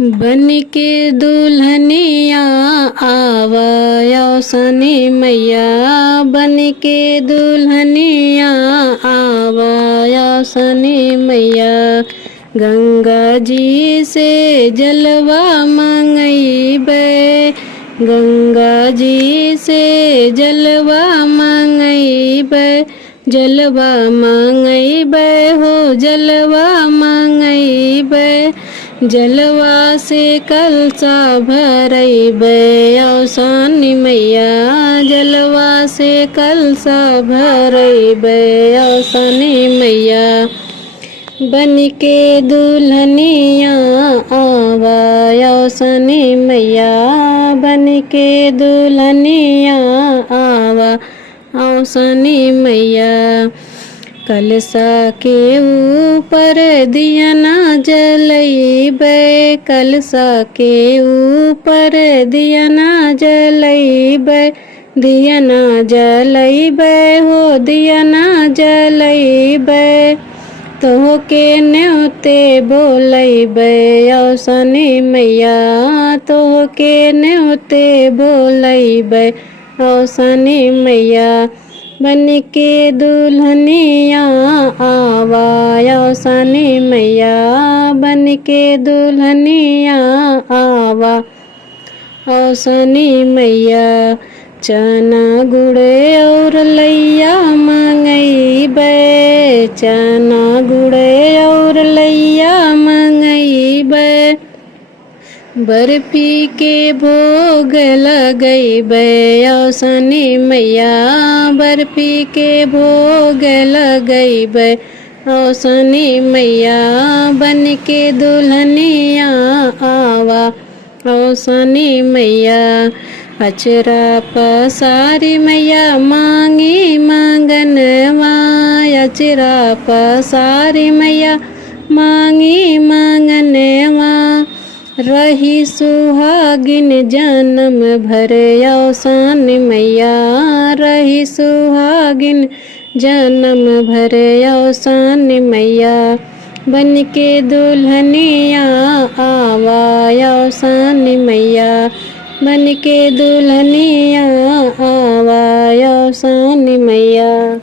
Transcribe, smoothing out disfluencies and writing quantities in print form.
बन के दुल्हनिया आवा सनी मैया, बन के दुल्हनिया आवा सनी मैया। गंगा जी से जलवा मंगइबे, गंगा जी से जलवा मंगइबे, जलवा मंगइबे हो जलवा मंगइबे। जलवा से कलसा भरइबे सनी मैया, जलवा से कलसा भरइबे सनी मैया। बन के दुल्हनिया आवा सनी मैया, बन के दुल्हनिया आवा सनी मैया। कलसा के ऊपर दिया ना जलइबे, कलसा के ऊपर दिया ना जलइबे, दिया ना जलइबे हो दिया ना जलइबे। तोहके न्योते बोलइबे सनी मैया, तोहके न्योते बोलइबे सनी मैया। बन के दुल्हनिया आवा सनी मैया, बन के दुल्हनिया आवा सनी मैया। चना गुड़े और लैया मंगइबे, चना गुड़े और लैया मंगइबे। बर्फी के भोग लगइबे सनी मैया, बर्फी के भोग लगइबे सनी मैया। बन के दुल्हनिया आवा सनी मैया। अचरा पसारी मैया मांगी मंगनवा, अचरा पसारी मैया मांगी मंगनवा। रही सुहागिन जन्म भर सनी मैया, रही सुहागिन जन्म भर सनी मैया। बन के दुल्हनिया आवा सनी मैया, बन के दुल्हनिया आवा सनी मैया।